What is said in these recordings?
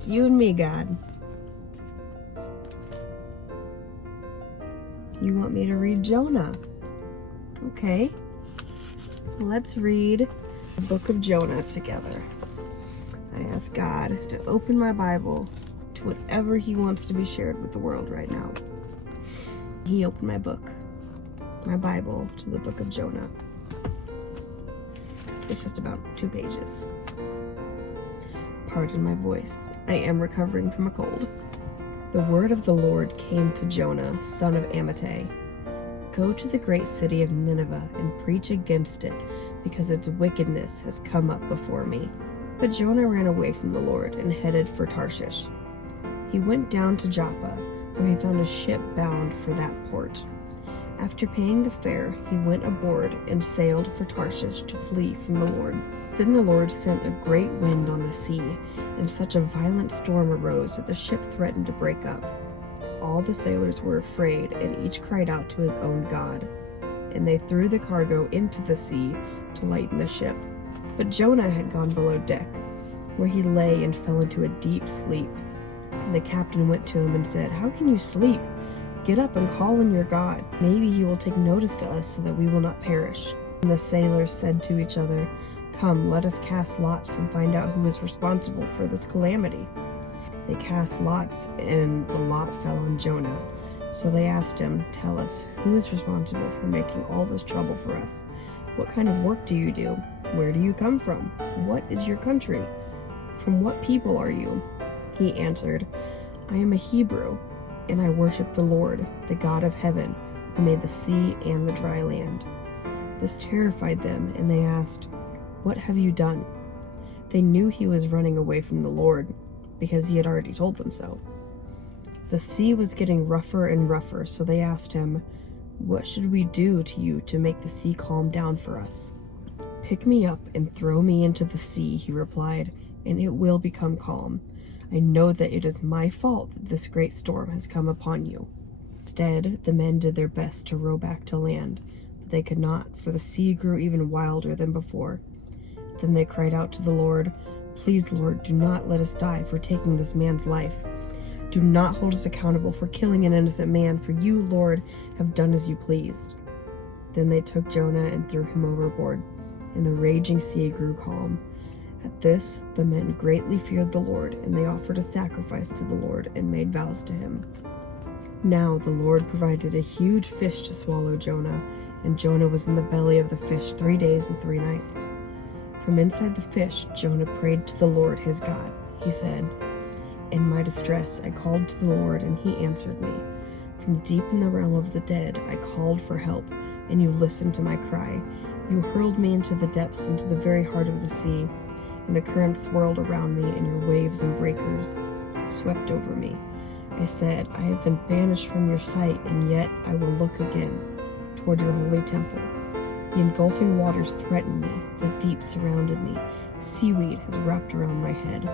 It's you and me, God. You want me to read Jonah? Okay. Let's read the book of Jonah together. I ask God to open my Bible to whatever He wants to be shared with the world right now. He opened my book, my Bible, to the book of Jonah. It's just about 2 pages. Pardon my voice. I am recovering from a cold. The word of the Lord came to Jonah, son of Amittai. Go to the great city of Nineveh and preach against it, because its wickedness has come up before me. But Jonah ran away from the Lord and headed for Tarshish. He went down to Joppa, where he found a ship bound for that port. After paying the fare, he went aboard and sailed for Tarshish to flee from the Lord. Then the Lord sent a great wind on the sea, and such a violent storm arose that the ship threatened to break up. All the sailors were afraid, and each cried out to his own God. And they threw the cargo into the sea to lighten the ship. But Jonah had gone below deck, where he lay and fell into a deep sleep. And the captain went to him and said, "How can you sleep? Get up and call on your God. Maybe He will take notice to us so that we will not perish." And the sailors said to each other, "Come, let us cast lots and find out who is responsible for this calamity." They cast lots, and the lot fell on Jonah. So they asked him, "Tell us, who is responsible for making all this trouble for us? What kind of work do you do? Where do you come from? What is your country? From what people are you?" He answered, "I am a Hebrew, and I worship the Lord, the God of heaven, who made the sea and the dry land." This terrified them, and they asked, "What have you done?" They knew he was running away from the Lord, because he had already told them so. The sea was getting rougher and rougher, so they asked him, "What should we do to you to make the sea calm down for us?" "Pick me up and throw me into the sea," he replied, "and it will become calm. I know that it is my fault that this great storm has come upon you." Instead, the men did their best to row back to land, but they could not, for the sea grew even wilder than before. Then they cried out to the Lord, "Please, Lord, do not let us die for taking this man's life. Do not hold us accountable for killing an innocent man, for you, Lord, have done as you pleased." Then they took Jonah and threw him overboard, and the raging sea grew calm. At this, the men greatly feared the Lord, and they offered a sacrifice to the Lord and made vows to him. Now the Lord provided a huge fish to swallow Jonah, and Jonah was in the belly of the fish 3 days and 3 nights. From inside the fish, Jonah prayed to the Lord his God. He said, "In my distress I called to the Lord, and He answered me. From deep in the realm of the dead I called for help, and you listened to my cry. You hurled me into the depths, into the very heart of the sea, and the currents swirled around me, and your waves and breakers swept over me. I said, I have been banished from your sight, and yet I will look again toward your holy temple. The engulfing waters threatened me, the deep surrounded me, seaweed has wrapped around my head.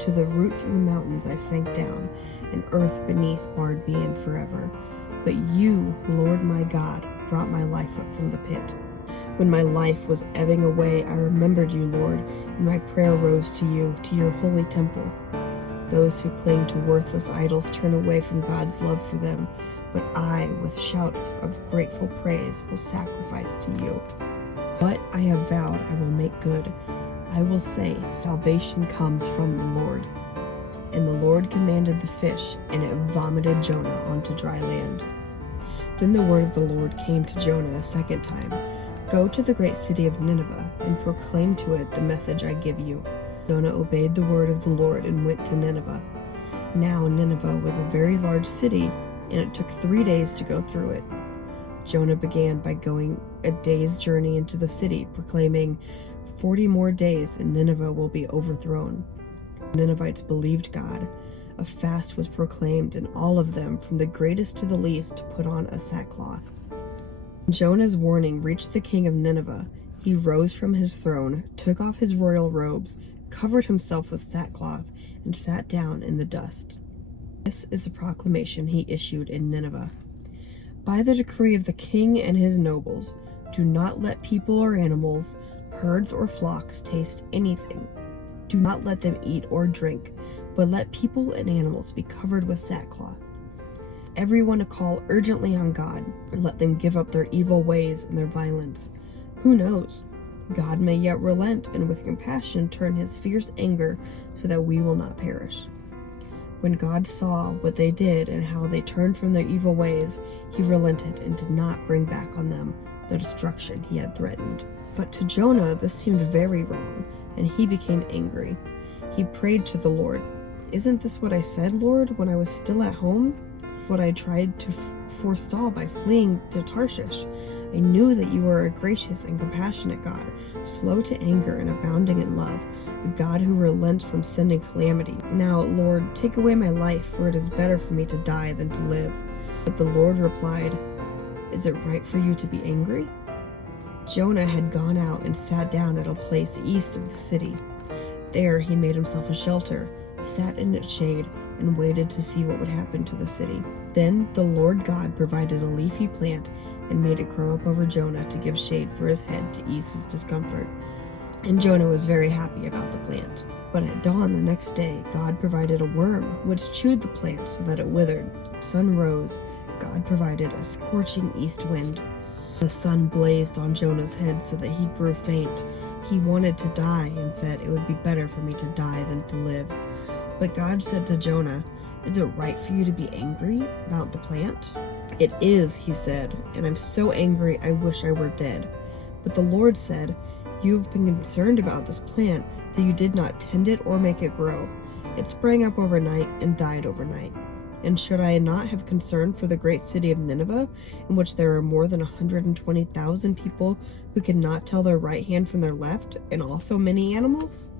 To the roots of the mountains I sank down, and earth beneath barred me in forever. But you, Lord my God, brought my life up from the pit. When my life was ebbing away, I remembered you, Lord, and my prayer rose to you, to your holy temple. Those who cling to worthless idols turn away from God's love for them, but I, with shouts of grateful praise, will sacrifice to you. What I have vowed I will make good. I will say, salvation comes from the Lord. And the Lord commanded the fish, and it vomited Jonah onto dry land. Then the word of the Lord came to Jonah a second time. Go to the great city of Nineveh, and proclaim to it the message I give you. Jonah obeyed the word of the Lord and went to Nineveh. Now Nineveh was a very large city, and it took 3 days to go through it. Jonah began by going a day's journey into the city, proclaiming, 40 more days and Nineveh will be overthrown. The Ninevites believed God. A fast was proclaimed, and all of them, from the greatest to the least, put on a sackcloth. When Jonah's warning reached the king of Nineveh, he rose from his throne, took off his royal robes, covered himself with sackcloth, and sat down in the dust. This is the proclamation he issued in Nineveh. By the decree of the king and his nobles, do not let people or animals, herds or flocks taste anything. Do not let them eat or drink, but let people and animals be covered with sackcloth. Everyone to call urgently on God, and let them give up their evil ways and their violence. Who knows? God may yet relent and with compassion turn his fierce anger so that we will not perish. When God saw what they did and how they turned from their evil ways, he relented and did not bring back on them the destruction he had threatened. But to Jonah this seemed very wrong, and he became angry. He prayed to the Lord, "Isn't this what I said, Lord, when I was still at home? What I tried to forestall by fleeing to Tarshish? I knew that you are a gracious and compassionate God, slow to anger and abounding in love, the God who relents from sending calamity. Now, Lord, take away my life, for it is better for me to die than to live." But the Lord replied, "Is it right for you to be angry?" Jonah had gone out and sat down at a place east of the city. There he made himself a shelter, sat in its shade, and waited to see what would happen to the city. Then the Lord God provided a leafy plant and made it grow up over Jonah to give shade for his head to ease his discomfort. And Jonah was very happy about the plant. But at dawn the next day, God provided a worm, which chewed the plant so that it withered. The sun rose. God provided a scorching east wind. The sun blazed on Jonah's head so that he grew faint. He wanted to die and said, "It would be better for me to die than to live." But God said to Jonah, "Is it right for you to be angry about the plant?" "It is," he said, "and I'm so angry I wish I were dead." But the Lord said, "You have been concerned about this plant, that you did not tend it or make it grow. It sprang up overnight and died overnight. And should I not have concern for the great city of Nineveh, in which there are more than 120,000 people who cannot tell their right hand from their left, and also many animals?"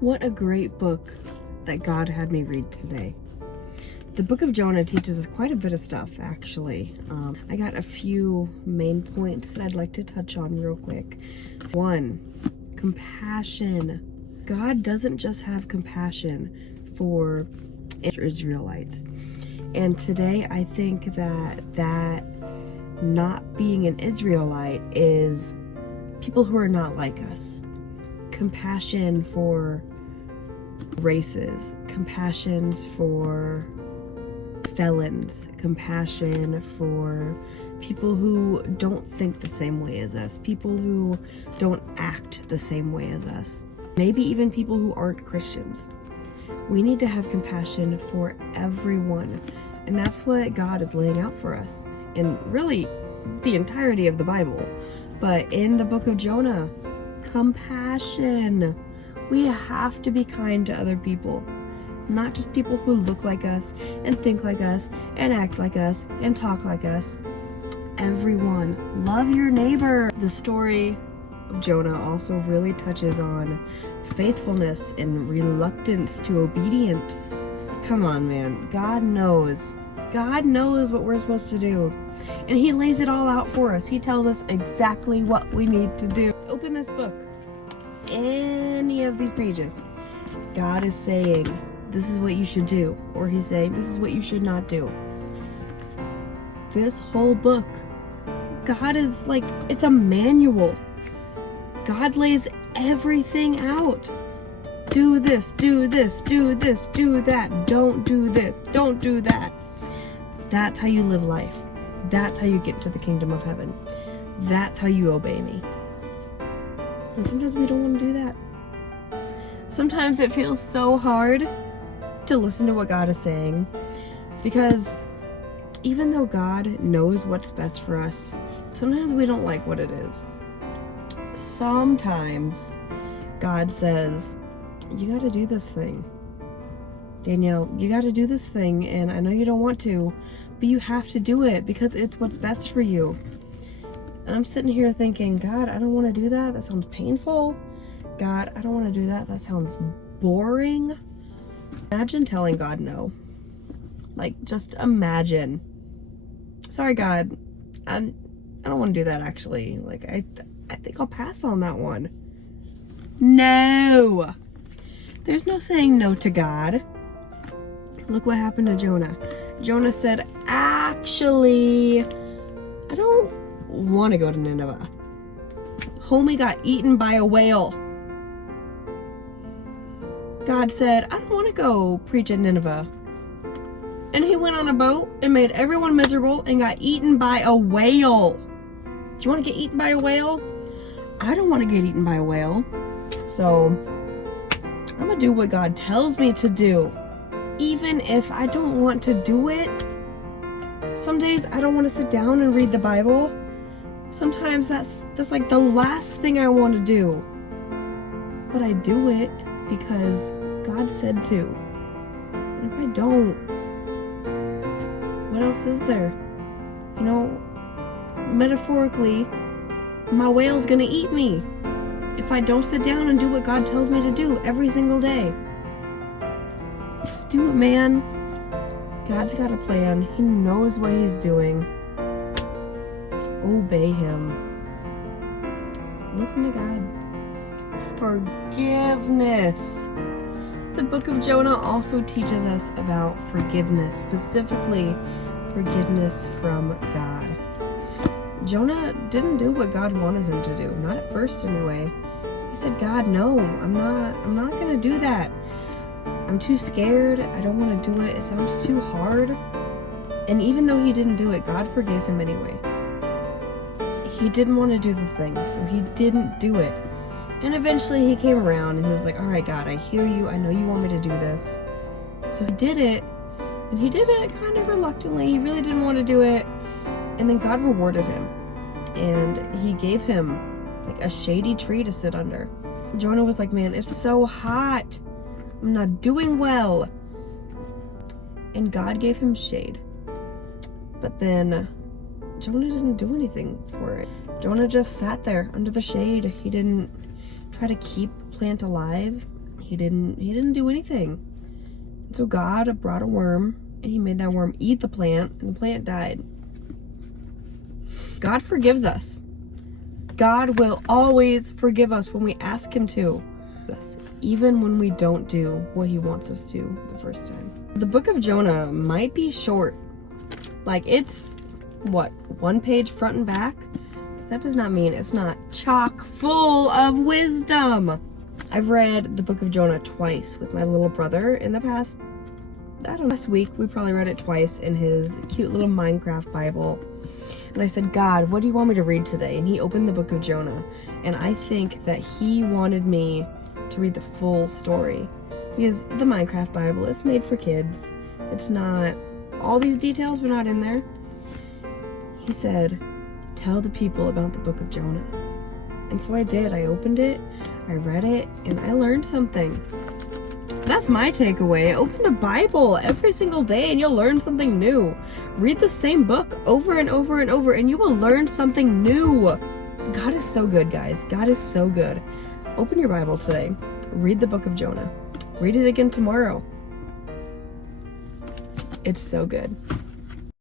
What a great book that God had me read today. The book of Jonah teaches us quite a bit of stuff, actually. I got a few main points that I'd like to touch on real quick. 1, compassion. God doesn't just have compassion for Israelites. And today I think that not being an Israelite is people who are not like us. Compassion for races, compassions for felons, compassion for people who don't think the same way as us, people who don't act the same way as us, maybe even people who aren't Christians. We need to have compassion for everyone, and that's what God is laying out for us in really the entirety of the Bible. But in the book of Jonah, compassion. We have to be kind to other people, not just people who look like us and think like us and act like us and talk like us. Everyone. Love your neighbor. The story of Jonah also really touches on faithfulness and reluctance to obedience. Come on, man. God knows. God knows what we're supposed to do. And he lays it all out for us. He tells us exactly what we need to do. Open this book. Any of these pages. God is saying, this is what you should do. Or he's saying, this is what you should not do. This whole book, God is like, it's a manual. God lays everything out. Do this, do this, do this, do that. Don't do this, don't do that. That's how you live life. That's how you get to the kingdom of heaven. That's how you obey me. And sometimes we don't want to do that. Sometimes it feels so hard to listen to what God is saying, because even though God knows what's best for us, sometimes we don't like what it is. Sometimes God says, you got to do this thing. Danielle, you got to do this thing, and I know you don't want to, but you have to do it because it's what's best for you. And I'm sitting here thinking, God, I don't want to do that. That sounds painful. God, I don't want to do that. That sounds boring. Imagine telling God no. Like, just imagine. Sorry, God, I don't want to do that, actually. Like, I think I'll pass on that one. No. There's no saying no to God. Look what happened to Jonah. Jonah said, actually, I don't want to go to Nineveh. Homie got eaten by a whale. God said, I don't want to go preach at Nineveh. And he went on a boat and made everyone miserable and got eaten by a whale. Do you want to get eaten by a whale? I don't want to get eaten by a whale. So I'm going to do what God tells me to do. Even if I don't want to do it. Some days I don't want to sit down and read the Bible. Sometimes that's like the last thing I want to do. But I do it because God said to. And if I don't, what else is there? You know, metaphorically, my whale's gonna eat me if I don't sit down and do what God tells me to do every single day. Just do it, man. God's got a plan. He knows what he's doing. Obey him. Listen to God. Forgiveness. The book of Jonah also teaches us about forgiveness, specifically forgiveness from God. Jonah didn't do what God wanted him to do, not at first anyway. He said, God, no, I'm not gonna do that. I'm too scared. I don't want to do it. It sounds too hard. And even though he didn't do it, God forgave him anyway. He didn't want to do the thing, so he didn't do it. And eventually he came around and he was like, all right, God, I hear you. I know you want me to do this. So he did it, and he did it kind of reluctantly. He really didn't want to do it. And then God rewarded him, and he gave him like a shady tree to sit under. Jonah was like, man, it's so hot. I'm not doing well. And God gave him shade. But then Jonah didn't do anything for it. Jonah just sat there under the shade. He didn't try to keep the plant alive. He didn't do anything. And so God brought a worm, and he made that worm eat the plant, and the plant died. God forgives us. God will always forgive us when we ask him to. Even when we don't do what he wants us to the first time. The book of Jonah might be short. Like, it's, what, 1 page front and back? That does not mean it's not chock full of wisdom. I've read the book of Jonah twice with my little brother in the past, last week. We probably read it twice in his cute little Minecraft Bible. And I said, God, what do you want me to read today? And he opened the book of Jonah. And I think that he wanted me to read the full story. Because the Minecraft Bible is made for kids. It's not, all these details were not in there. He said, tell the people about the book of Jonah. And so I did. I opened it, I read it, and I learned something. That's my takeaway. Open the Bible every single day and you'll learn something new. Read the same book over and over and over and you will learn something new. God is so good, guys. God is so good. Open your Bible today. Read the book of Jonah. Read it again tomorrow. It's so good.